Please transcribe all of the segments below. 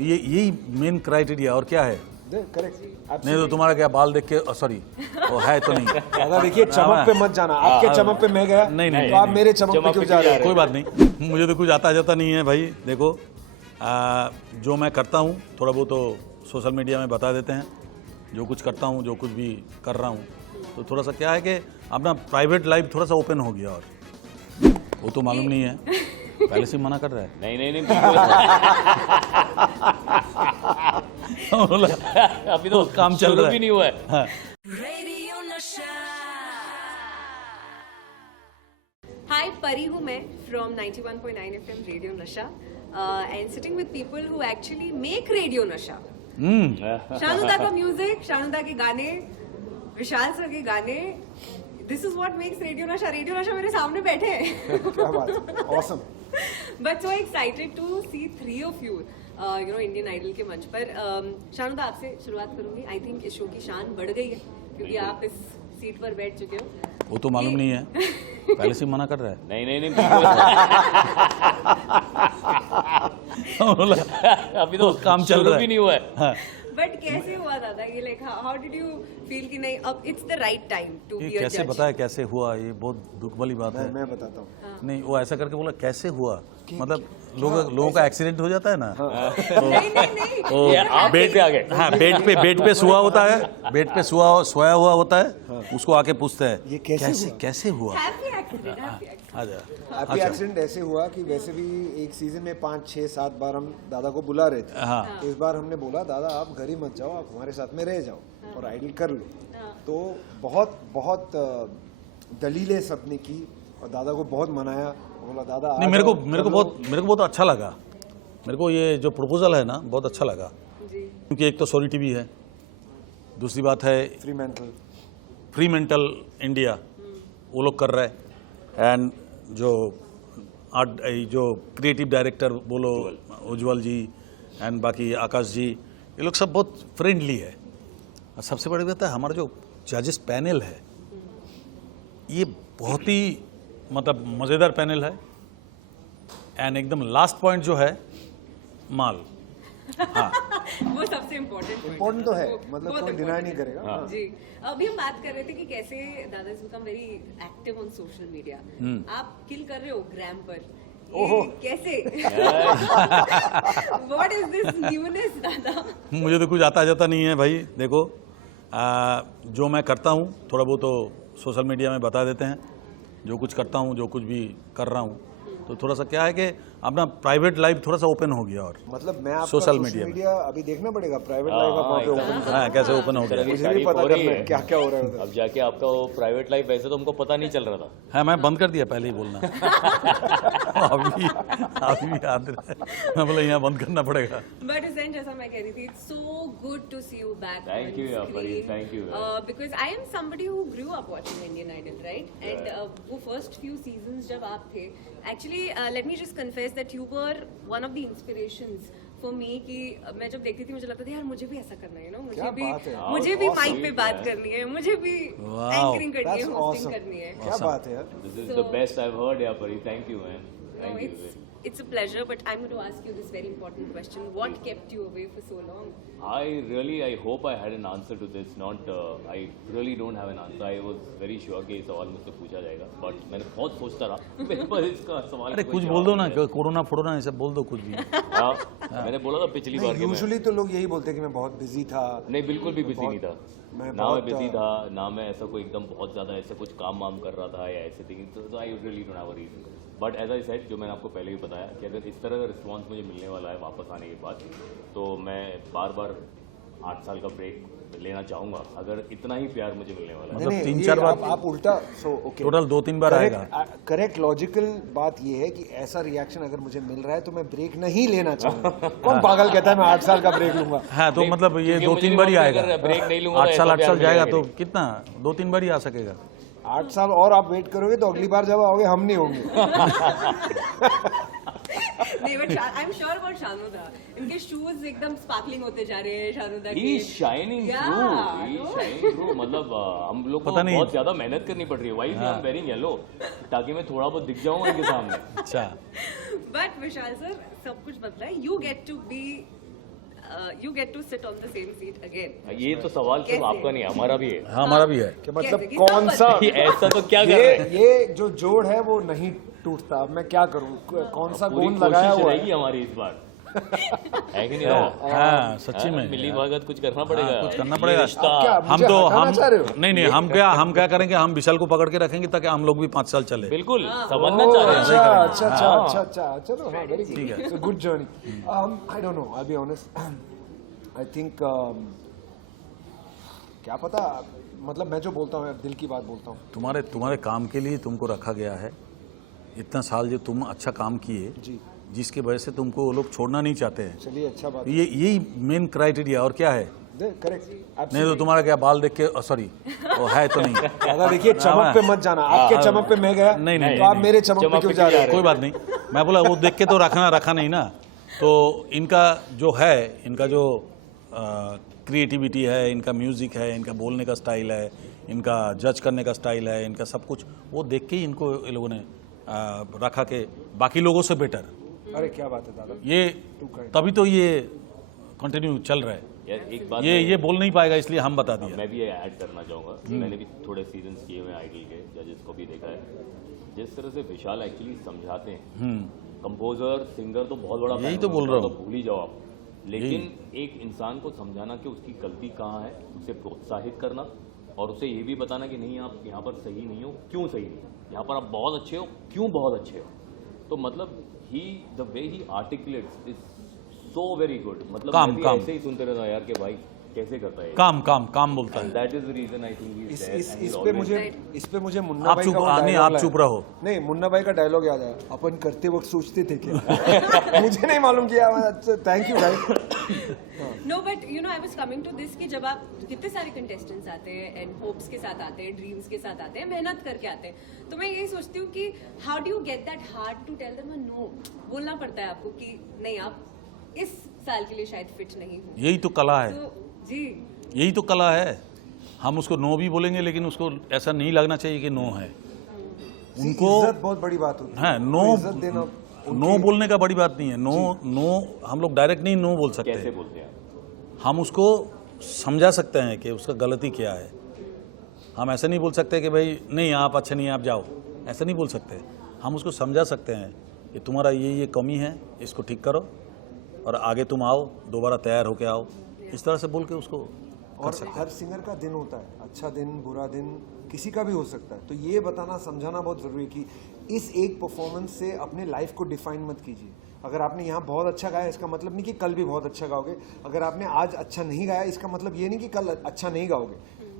ये यही main criteria और क्या है? करेक्ट। नहीं तो तुम्हारा क्या बाल देख के सॉरी वो है तो नहीं। दादा देखिए चमक पे मत जाना, आपके चमक पे मैं गया नहीं, तो आप मेरे चमक पे क्यों जा रहे हैं? कोई बात नहीं, मुझे तो कुछ आता जाता नहीं है भाई। देखो जो मैं करता हूँ थोड़ा बहुत तो सोशल मीडिया में बता देते हैं, जो कुछ करता हूँ जो कुछ भी कर रहा हूँ, तो थोड़ा सा क्या है कि अपना प्राइवेट लाइफ थोड़ा सा ओपन हो गया। और वो तो मालूम नहीं है, पहले से मना कर रहा है। नहीं बोला, अभी तो काम चल रहा है, भी नहीं हुआ है। हाँ। हाय, परी हूँ मैं फ्रॉम 91.9 FM रेडियो नशा and sitting with people who actually make radio नशा। शानुदा का म्यूजिक, शानुदा के गाने, विशाल सर के गाने, this is what makes radio Nasha. Radio Nasha मेरे सामने बैठे हैं। क्या बात, awesome. But so excited to see 3 of you Indian Idol के मंच पर। शानुदा आपसे शुरुआत करूंगी। आई थिंक इस शो की शान बढ़ गई है क्योंकि आप इस सीट पर बैठ चुके हो। वो तो मालूम नहीं है, पहले से मना कर रहा है। नहीं बोला, अभी तो काम चल रहा है, भी नहीं हुआ है। हाँ। बट कैसे हुआ दादा ये, like how did you feel कि नहीं अब it's the right time to ये बी अ कैसे जज? बताया कैसे हुआ, ये बहुत दुख वाली बात है। मैं बताता हूँ। नहीं वो ऐसा करके बोला कैसे हुआ, मतलब लोगों का एक्सीडेंट हो जाता है ना, नहीं तो बेड पे आ गए। हाँ बेड पे सोया होता है, बेड पे सोया हुआ होता है, उसको आके पूछता है ये कैसे हुआ। Happy accident, happy accident. Happy accident ऐसे हुआ कि वैसे भी एक सीजन में 5, 6, 7 बार हम दादा को बुला रहे थे। हाँ। इस बार हमने बोला दादा आप घर ही मत जाओ, आप हमारे साथ में रह जाओ और आइडल कर लो। तो बहुत बहुत दलीलें सबने की और दादा को बहुत मनाया, बोला दादा नहीं मेरे को बहुत अच्छा लगा। मेरे को ये जो प्रपोजल है ना बहुत अच्छा लगा, क्योंकि एक तो सॉरी टीवी है, दूसरी बात है फ्री मेंटल इंडिया वो लोग कर रहे हैं, एंड जो क्रिएटिव डायरेक्टर बोलो उज्जवल जी एंड बाकी आकाश जी, ये लोग सब बहुत फ्रेंडली है। और सबसे बड़ी बात है हमारा जो जजेस पैनल है ये बहुत ही मतलब मज़ेदार पैनल है, एंड एकदम लास्ट पॉइंट जो है माल। हाँ वो सबसे इम्पोर्टेंट तो है, मतलब कोई डिनाई नहीं करेगा। हाँ। जी। अभी हम बात कर रहे थे कि कैसे दादा is become very active on social media. आप किल कर रहे हो ग्राम पर, ये कैसे? व्हाट इज दिस न्यूनेस दादा? मुझे तो कुछ आता जाता नहीं है भाई। देखो जो मैं करता हूँ थोड़ा बहुत तो सोशल मीडिया में बता देते हैं, जो कुछ करता हूँ जो कुछ भी कर रहा हूँ, तो थोड़ा सा क्या है कि अपना प्राइवेट लाइफ थोड़ा सा ओपन हो गया। और मतलब मैं आपका सोशल मीडिया अभी देखना पड़ेगा प्राइवेट हाँ, लाइफ आप वहाँ पे ओपन। हाँ कैसे ओपन हो गया। मुझे भी पता करना है क्या क्या हो रहा है उधर। अब जाके आपका वो प्राइवेट लाइफ वैसे तो हमको पता नहीं चल रहा था। हाँ मैं बंद कर दिया पहले ही बोलना। अभी याद है, मैं बोला यहाँ बंद करना पड़ेगा। बट इसेंट जैसा मैं कह रही थी, it's so good to see you back. Thank you, Pari, thank you. Because I am somebody who grew up watching Indian Idol, right? And वो फर्स्ट फ्यू सीजन्स जब आप थे, actually let me just confess that you were one of the inspirations for me. कि मैं जब देखती थी मुझे लगता था यार मुझे भी ऐसा करना है, यू नो, मुझे भी माइक पे बात करनी है, मुझे भी एंकरिंग करनी है, होस्टिंग करनी है। क्या बात है यार। This is the best I've heard, yeah, Pari. Thank you, man. Thank you. It's a pleasure, but I'm going to ask you this very important question. What kept you away for so long? I hope I had an answer to this. Not, I really don't have an answer. I was very sure कि ये सवाल मुझसे पूछा जाएगा, but मैंने बहुत सोचता रहा मेरे पास इसका सवाल। अरे कुछ बोल दो ना, कोरोना फोरोना ऐसे बोल दो कुछ भी। हाँ, मैंने बोला था पिछली बार कि यूजुअली तो लोग यही बोलते हैं कि मैं बहुत बिजी था। नहीं, बिल्कुल भी बिजी नहीं था। मैं ना मैं बिजी था, ना मैं ऐसा कोई एकदम बहुत ज़्यादा ऐसे कुछ काम वाम कर रहा था या ऐसे थिंग। तो I really don't have a reason. But as I said, जो मैंने आपको पहले भी बताया कि अगर इस तरह का रिस्पॉन्स मुझे मिलने वाला है वापस आने के बाद, तो मैं बार 8 साल का ब्रेक लेना चाहूँगा, अगर इतना ही प्यार मुझे मिलने वाला है। मतलब 3-4 बार आप उल्टा ओके टोटल 2-3 बार आएगा। करेक्ट लॉजिकल बात ये है कि ऐसा रिएक्शन अगर मुझे मिल रहा है तो मैं ब्रेक नहीं लेना चाहूंगा। कौन पागल कहता है मैं 8 साल का ब्रेक लूंगा? हाँ तो मतलब ये 2-3 बार ही आएगा। ब्रेक नहीं लूंगा 8 साल जाएगा तो कितना 2-3 बार ही आ सकेगा। 8 साल और आप वेट करोगे तो अगली बार जब आओगे हम नहीं होंगे। नहीं, but I'm sure about Shanuda, इनके शूज एकदम स्पार्कलिंग होते जा रहे हैं शानुदा के। He's shining through. He's shining through. मतलब हम लोग को पता नहीं। बहुत ज्यादा मेहनत करनी पड़ रही है। Why is he wearing yellow? ताकि मैं थोड़ा बहुत दिख जाऊंगा इनके सामने। अच्छा बट विशाल सर, सब कुछ बदला है। You get to be you get to sit on the same seat again. ये तो सवाल सिर्फ कैसे? आपका नहीं है, हमारा भी है। हाँ हमारा भी है। कि मतलब कैसे? कौन सा ऐसा तो क्या कर रहे हैं? ये जो जोड़ है वो नहीं टूटता। अब मैं क्या करूं? कौन सा पूरी गोंद लगाया कोशिश हुआ रहेगी है? हमारी इस बार, है कि नहीं? हाँ सच्ची में मिली भगत कुछ करना पड़ेगा, कुछ करना ये पड़ेगा। रिश्ता। आप क्या हम मुझे तो हटाना हम चाह रहे हो? नहीं हम क्या करेंगे, हम विशाल को पकड़ के रखेंगे ताकि हम लोग भी 5 साल चले। बिल्कुल समझना ओह, चाह रहे हैं। अच्छा चलो हाँ very good, it's a good journey. I don't know, I be honest, I think क्या पता, मतलब मैं जो बोलता हूँ दिल की बात बोलता हूँ। तुम्हारे काम के लिए तुमको रखा गया है। इतना साल जो तुम अच्छा काम किए, जी जिसकी वजह से तुमको वो लोग छोड़ना नहीं चाहते हैं। चलिए अच्छा बात ये यही मेन क्राइटेरिया, और क्या है? करेक्ट। नहीं तो तुम्हारा क्या बाल देख के सॉरी वो है तो नहीं। दादा देखिए चमक पे मत जाना, आपके चमक पे मैं गया नहीं, नहीं, तो आप नहीं, मेरे चमक पे क्यों जा रहे हो? कोई बात नहीं, मैं बोला वो देख के तो रखा नहीं ना। तो इनका जो है, इनका जो क्रिएटिविटी है, इनका म्यूजिक है, इनका बोलने का स्टाइल है, इनका जज करने का स्टाइल है, इनका सब कुछ वो देख के ही इनको ये लोगों ने रखा के बाकी लोगों से बेटर। अरे क्या बात है दादा, ये तभी तो ये कंटिन्यू चल रहा है। यार एक बात ये बोल नहीं पाएगा, इसलिए हम बता दिया। मैं भी ये ऐड करना चाहूँगा, मैंने भी थोड़े सीजन्स किए हुए आइडल के, जजेस को भी देखा है। जिस तरह से विशाल एक्चुअली समझाते हैं, कंपोजर सिंगर तो बहुत बड़ा यही fan तो होता है, बोल रहा तो हूँ। भूल ही जाओ आप। लेकिन एक इंसान को समझाना कि उसकी गलती कहाँ है, उसे प्रोत्साहित करना और उसे ये भी बताना कि नहीं आप यहाँ पर सही नहीं हो, क्यों सही नहीं हो, यहाँ पर आप बहुत अच्छे हो, क्यों बहुत अच्छे हो। तो मतलब the way he articulates is so very good. मतलब मैं भी ऐसे ही सुनते रहता यार कि भाई कैसे करता है, काम बोलता है। That is the reason I think इस पे मुझे मुन्ना आप भाई चुप का नहीं, dialogue आप चुप आया। रहो। नहीं, मुन्ना भाई का डायलॉग याद आया, अपन करते वक्त सोचते थे क्या? मुझे नहीं मालूम किया। थैंक यू भाई। No, but you know, I was coming to this कि जब आप कितने सारे कंटेस्टेंट्स आते हैं एंड होप्स के साथ आते हैं, ड्रीम्स के साथ आते हैं, मेहनत करके आते हैं, तो मैं यही सोचती हूँ कि how do you get that heart to tell them no? बोलना पड़ता है आपको कि नहीं, आप इस साल के लिए शायद फिट नहीं हो। यही तो कला है, तो जी यही तो कला है। हम उसको नो भी बोलेंगे, लेकिन उसको ऐसा नहीं लगना चाहिए कि नो है। उनको इज्जत बहुत बड़ी बात होती है। है नो, इज्जत देना नो बोलने का बड़ी बात नहीं है। नो हम लोग डायरेक्ट नहीं नो बोल सकते। कैसे बोलते हैं? हम उसको समझा सकते हैं कि उसका गलती क्या है। हम ऐसा नहीं बोल सकते कि भाई नहीं आप अच्छे नहीं, आप जाओ, ऐसा नहीं बोल सकते। हम उसको समझा सकते हैं कि तुम्हारा ये कमी है, इसको ठीक करो और आगे तुम आओ, दोबारा तैयार होके आओ। इस तरह से बोल के उसको और हर सिंगर का दिन होता है, अच्छा दिन बुरा दिन किसी का भी हो सकता है। तो ये बताना समझाना बहुत ज़रूरी है कि इस एक परफॉर्मेंस से अपने लाइफ को डिफाइन मत कीजिए। अगर आपने यहाँ बहुत अच्छा गाया इसका मतलब नहीं कि कल भी बहुत अच्छा गाओगे। अगर आपने आज अच्छा नहीं गाया इसका मतलब ये नहीं कि कल अच्छा नहीं गाओगे।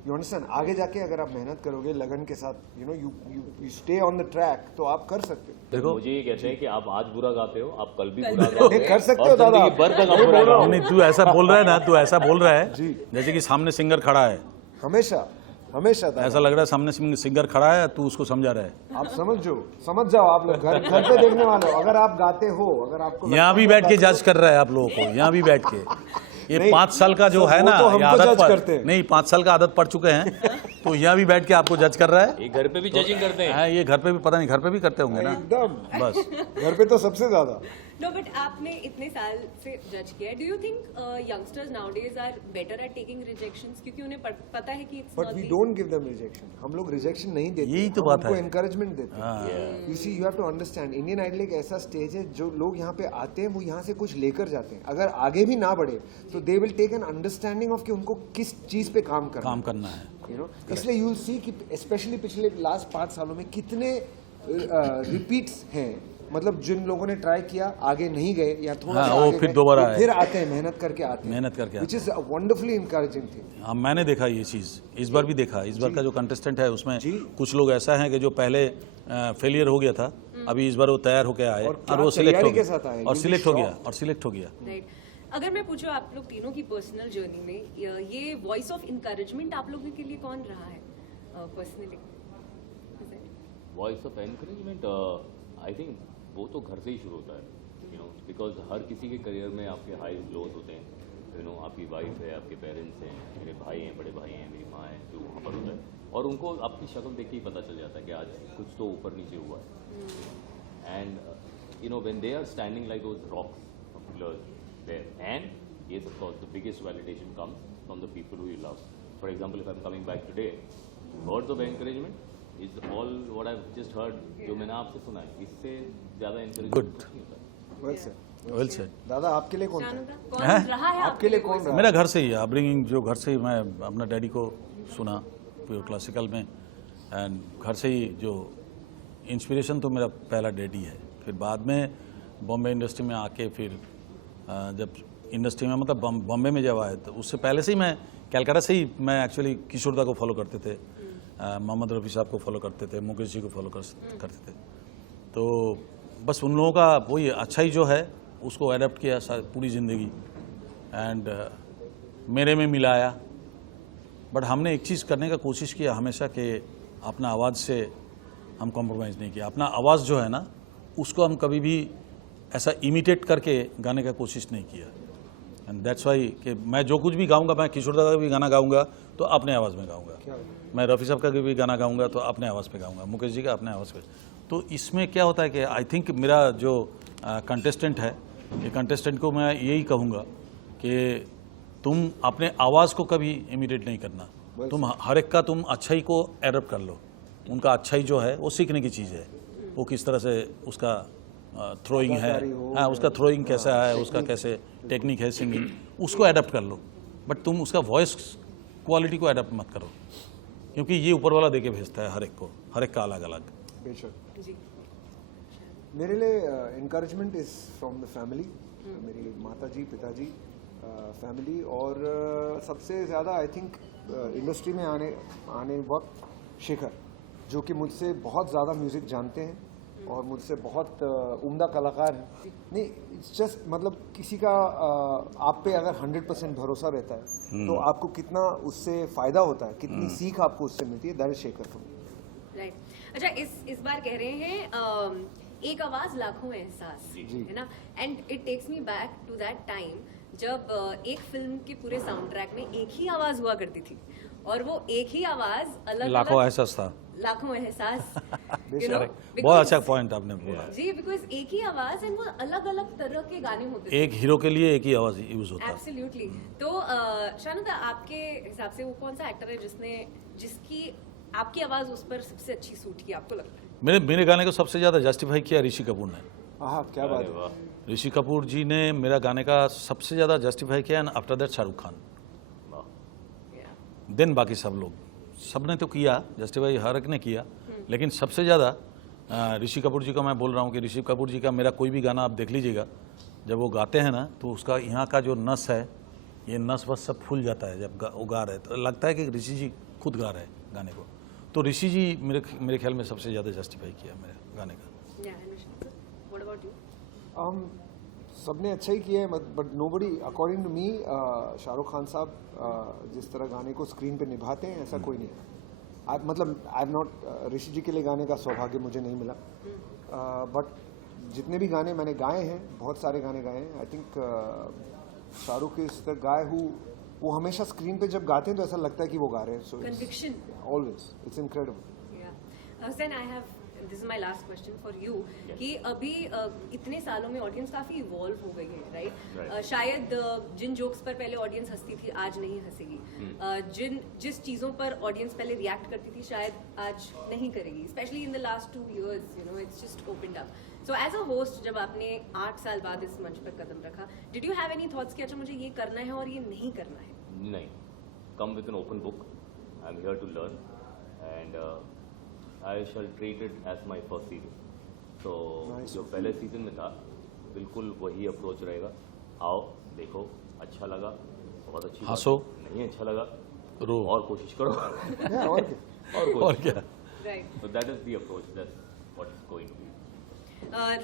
You understand? आगे जाके अगर आप मेहनत करोगे लगन के साथ, you know you stay on the track, तो आप कर सकते हो। देखो मुझे ये कहते हैं कि आप आज बुरा गाते हो, आप कल भी बुरा गाओगे, कर सकते हो और दादा। जिंदगी भर तक आप बुरा गाओगे। नहीं, तू ऐसा बोल रहा है ना, तू ऐसा बोल रहा है जैसे कि सामने सिंगर खड़ा है। हमेशा हमेशा दादा। ऐसा लग रहा है सामने सिंगर खड़ा है, तू उसको समझा रहा है। आप समझ जाओ आप लोग घर पे देखने वाले हो। अगर आप गाते हो, अगर आपको यहाँ भी बैठ के जज कर रहा है आप लोगों को, यहाँ भी बैठ के। ये नहीं, 5 साल का जो तो है वो ना, तो हमको ये आदत जज करते हैं। नहीं 5 साल का आदत पड़ चुके हैं, तो यहाँ भी बैठ के आपको जज कर रहा है। ये घर पे भी जजिंग करते हैं। हाँ, ये घर पे भी पता नहीं, घर पे भी करते होंगे ना। एकदम बस घर पे तो सबसे ज्यादा। नो, बट आपने इतने साल से जज किया है, do you think youngsters nowadays are better at taking rejections? क्योंकि उन्हें पता है कि it's but not we don't give them rejection. हम लोग रिजेक्शन नहीं देते, यही तो हम बात उनको है। एनकरेजमेंट देते हैं। You see, you have to understand, Indian Idol एक ऐसा स्टेज है जो लोग यहाँ पे आते हैं वो यहाँ से कुछ लेकर जाते हैं। अगर आगे भी ना बढ़े तो they will take an understanding of कि उनको किस चीज पे काम करना है। You know. इसलिए यू विल सी कि स्पेशली पिछले लास्ट 5 सालों में कितने रिपीट्स हैं। मतलब जिन लोगों ने ट्राई किया, आगे नहीं गए या थोड़ा हाँ, सा वो आगे फिर गए, दोबारा वो आए। फिर आते हैं, मेहनत करके आते हैं, which is wonderfully encouraging thing. हाँ, मैंने देखा ये चीज़, इस बार भी देखा। इस बार का जो कंटेस्टेंट है उसमें जी। कुछ लोग ऐसा हैं कि जो पहले फेलियर हो गया था, अभी इस बार वो तैयार होके आए और और क्या वो सिलेक्ट हो तैयारी के साथ आए, गया और you'll be सिलेक्ट हो गया shocked। और सिलेक्ट हो गया। राइट। अगर मैं पूछूं आप लोग तीनों की पर्सनल जर्नी में, ये वॉइस ऑफ इनकरेजमेंट आप लोगों के लिए कौन रहा है personally? Voice of encouragement I think वो तो घर से ही शुरू होता है, यू नो, बिकॉज हर किसी के करियर में आपके हाईज लोज होते हैं। यू नो, आपकी वाइफ है, आपके पेरेंट्स हैं, मेरे भाई हैं, बड़े भाई हैं, मेरी माँ है, जो वहाँ पर होता है और उनको आपकी शक्ल देख के ही पता चल जाता है कि आज कुछ तो ऊपर नीचे हुआ है। And you know when they are standing like those rocks pillars there, and ये सब course, the biggest validation comes from the people who you love. For example, if I'm coming back today, words of encouragement is all what I've just heard, जो मैंने आपसे सुना है, इससे ज़्यादा encouragement Good. कुछ नहीं होता। Well said well said. दादा आपके लिए कौन था? शानू का कौन हैं? रहा है आपके लिए कौन रहा? मेरा घर से ही है अपब्रिंगिंग, जो घर से ही मैं अपना डैडी को सुना प्योर क्लासिकल में, एंड घर से ही जो इंस्पिरेशन तो मेरा पहला डैडी है। फिर बाद में बॉम्बे इंडस्ट्री में आके फिर जब इंडस्ट्री में मतलब बॉम्बे में जब आए तो उससे पहले से ही मैं कलकत्ता से ही मैं एक्चुअली किशोर दा को फॉलो करते थे, मोहम्मद रफ़ी साहब को फॉलो करते थे, मुकेश जी को फॉलो करते थे। तो बस उन लोगों का वही अच्छाई जो है उसको अडेप्ट किया पूरी ज़िंदगी, एंड मेरे में मिलाया। बट हमने एक चीज़ करने का कोशिश किया हमेशा कि अपना आवाज़ से हम कॉम्प्रोमाइज़ नहीं किया। अपना आवाज़ जो है ना उसको हम कभी भी ऐसा इमिटेट करके गाने का कोशिश नहीं किया, एंड दैट्स वाई कि मैं जो कुछ भी गाऊंगा, मैं किशोर दा का भी गाना गाऊंगा तो अपने आवाज़ में गाऊंगा, मैं रफ़ी साहब का भी गाना गाऊंगा तो अपने आवाज़ पे गाऊंगा, मुकेश जी का अपने आवाज़ पे। तो इसमें क्या होता है कि आई थिंक मेरा जो कंटेस्टेंट है, ये कंटेस्टेंट को मैं यही कहूँगा कि तुम अपने आवाज़ को कभी इमिटेट नहीं करना, तुम हर एक का तुम अच्छाई को एडप्ट कर लो। उनका अच्छाई जो है वो सीखने की चीज़ है, वो किस तरह से उसका थ्रोइंग है, हाँ उसका थ्रोइंग कैसा है, उसका कैसे टेक्निक है सिंगिंग, उसको एडप्ट कर लो। बट तुम उसका वॉइस क्वालिटी को एडप्ट मत करो, क्योंकि ये ऊपर वाला देके भेजता है हर एक को, हर एक का अलग अलग। बेशक जी मेरे लिए encouragement is from the family, मेरी माता जी, पिताजी, फैमिली, और सबसे ज़्यादा आई थिंक इंडस्ट्री में आने वक्त शेखर, जो कि मुझसे बहुत ज़्यादा म्यूज़िक जानते हैं और मुझसे बहुत उम्दा कलाकार हैं। नहीं, इट्स जस्ट मतलब किसी का आप पे अगर 100% भरोसा रहता है तो आपको कितना उससे फ़ायदा होता है, कितनी सीख आपको उससे मिलती है, that is Shekhar for me. Right. अच्छा, इस बार कह रहे हैं एक आवाज लाखों एहसास, है ना, and it takes me back to that time जब एक फिल्म के पूरे साउंड ट्रैक में एक ही आवाज हुआ करती थी, और वो एक ही आवाज अलग लाखों एहसास था। लाखों एहसास बहुत अच्छा पॉइंट आपने बोला जी, बिकॉज एक ही आवाज एंड वो अलग अलग तरह के गाने होते थे। एक हीरो के लिए एक ही आवाज़ यूज होता है। एब्सोल्युटली। तो शानू दा, आपके हिसाब से वो कौन सा एक्टर है जिसकी आपकी आवाज उस पर सबसे अच्छी सूट की, आपको लगता है? मेरे गाने को सबसे ज़्यादा जस्टिफाई किया ऋषि कपूर ने। हाँ, क्या बात अरे है। वाह, ऋषि कपूर जी ने मेरा गाने का सबसे ज़्यादा जस्टिफाई किया, and after that Shahrukh Khan, वाह। देन बाकी सब लोग, सब ने तो किया जस्टिफाई, हर एक ने किया, लेकिन सबसे ज़्यादा ऋषि कपूर जी का मैं बोल रहा हूँ कि ऋषि कपूर जी का मेरा कोई भी गाना आप देख लीजिएगा, जब वो गाते हैं ना तो उसका यहाँ का जो नस है, ये नस बस सब फूल जाता है जब वो गा रहे, तो लगता है कि ऋषि जी खुद गा रहे हैं गाने को। तो ऋषि जी मेरे ख्याल में सबसे ज़्यादा जस्टिफाई किया मेरे गाने का। What about you? सबने अच्छा ही किया है, but nobody according to me, Shahrukh Khan sahab जिस तरह गाने को स्क्रीन पे निभाते हैं ऐसा कोई नहीं है। मतलब आई नॉट, ऋषि जी के लिए गाने का सौभाग्य मुझे नहीं मिला, बट जितने भी गाने मैंने गाए हैं, बहुत सारे गाने गाए हैं, I think Shahrukh is the guy who, वो हमेशा स्क्रीन पे जब गाते हैं तो ऐसा लगता है कि वो गा रहे हैं। So Conviction. Always it's incredible. Hasan, I have, this is my last question for you, कि अभी इतने सालों में ऑडियंस काफी इवॉल्व हो गई है, राइट? शायद जिन जोक्स पर पहले ऑडियंस हंसती थी आज नहीं हंसेगी, जिस चीजों पर ऑडियंस पहले रिएक्ट करती थी शायद आज नहीं करेगी, specially in the last 2 years, you know, it's just opened up. So as a host, जब आपने 8 साल बाद इस मंच पर कदम रखा, did you have any thoughts कि अच्छा मुझे ये करना है और ये नहीं करना है? नहीं, come with an open book. I'm here to learn, and I shall treat it as my first season. So जो पहले सीजन में था बिल्कुल वही अप्रोच रहेगा। आओ, देखो, अच्छा लगा, बहुत अच्छी बात है। हंसो, नहीं अच्छा लगा रो, और कोशिश करो और क्या? और क्या। Right. So that is the approach. That's what it's going to be.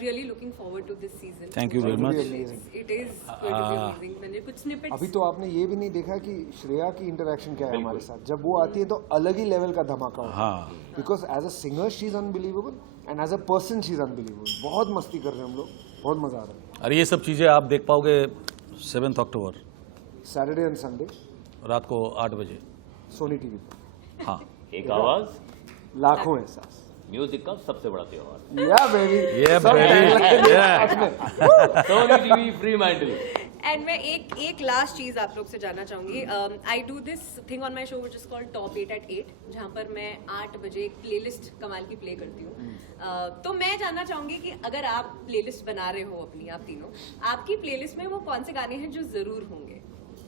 Really looking forward to this season. Thank you very much. It is going to be amazing. मैंने कुछ snippets अभी तो आपने ये भी नहीं देखा कि श्रेया की इंटरेक्शन क्या है हमारे साथ। जब वो आती है तो अलग ही लेवल का धमाका होता है। हाँ, because as a singer she is unbelievable and as a person she is unbelievable. बहुत मस्ती कर रहे हैं हम लोग, बहुत मजा आ रहा है। और ये सब चीज़ें आप देख पाओगे 7 अक्टूबर सैटरडे एंड संडे रात को 8 बजे सोनी टीवी पर। हाँ, एक आवाज, लाखों एहसास। म्यूजिक का सबसे बड़ा त्योहार। या बेबी, ये baby, Sony TV Fremantle. And मैं एक लास्ट चीज आप लोग से जानना चाहूंगी. I do this thing on my show which is called top 8 at 8, जहाँ पर मैं 8 बजे एक प्लेलिस्ट कमाल की प्ले करती हूँ. तो मैं जानना चाहूंगी कि अगर आप प्लेलिस्ट बना रहे हो अपनी, आप तीनों, आपकी प्लेलिस्ट में वो कौन से गाने हैं जो जरूर होंगे?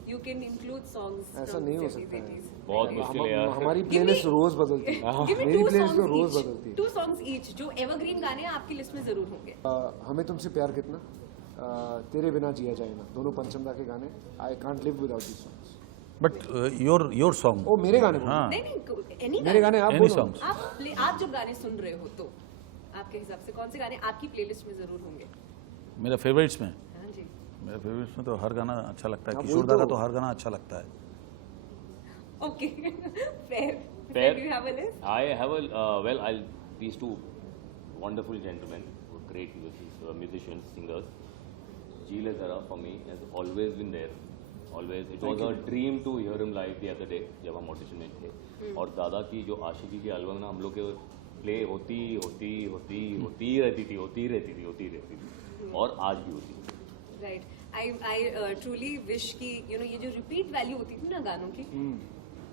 You can include songs. ऐसा नहीं हो सकता है. बहुत मुश्किल है यार. हमारी प्लेलिस्ट रोज बदलती है. मेरी प्लेलिस्ट तो रोज बदलती है. 2 songs each जो एवरग्रीन गाने हैं आपकी लिस्ट में जरूर होंगे. हमें तुमसे प्यार कितना, तेरे बिना जिया जाए ना, दोनों पंचम दा के गाने. I can't live without this songs. But your song. ओ मेरे गाने बोलो. हाँ. नहीं any मेरे गाने आप Any बोलो. songs. आप जब गाने सुन रहे हो तो आपके हिसाब से कौन से गाने आपकी प्लेलिस्ट में जरूर होंगे? मेरा फेवरेट्स में, हाँ जी. मेरे फेवरेट्स में तो हर गाना अच्छा लगता है. हाँ, किशोर वही दा का तो. तो हर गाना अच्छा लगता है. Okay. Fair. Fair. Do you have a list? I have these two wonderful gentlemen, great musicians, singers. Gil Ezra for me has always been there. Always. It was a dream to hear him live the other day जब हम audition में थे. और दादा की जो आशिकी की album ना, हम लोग के प्ले होती रहती थी और आज भी होती है. Right. I truly wish कि you know ये जो repeat value होती थी ना गानों की,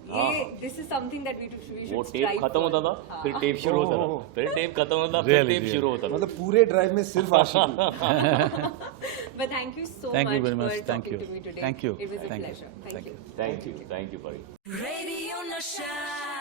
ये this is something that we should वो strive टेप खत्म for. होता था, हाँ. फिर टेप शुरू होता था, फिर टेप खत्म होता था, फिर Really, टेप really. शुरू होता था. मतलब पूरे ड्राइव में सिर्फ आशिकी. But thank you so Thank you much very much. for Thank talking you. to me today. Thank you. It was a Thank you. pleasure. Thank Thank you. Thank you, Pari. Radio Nasha.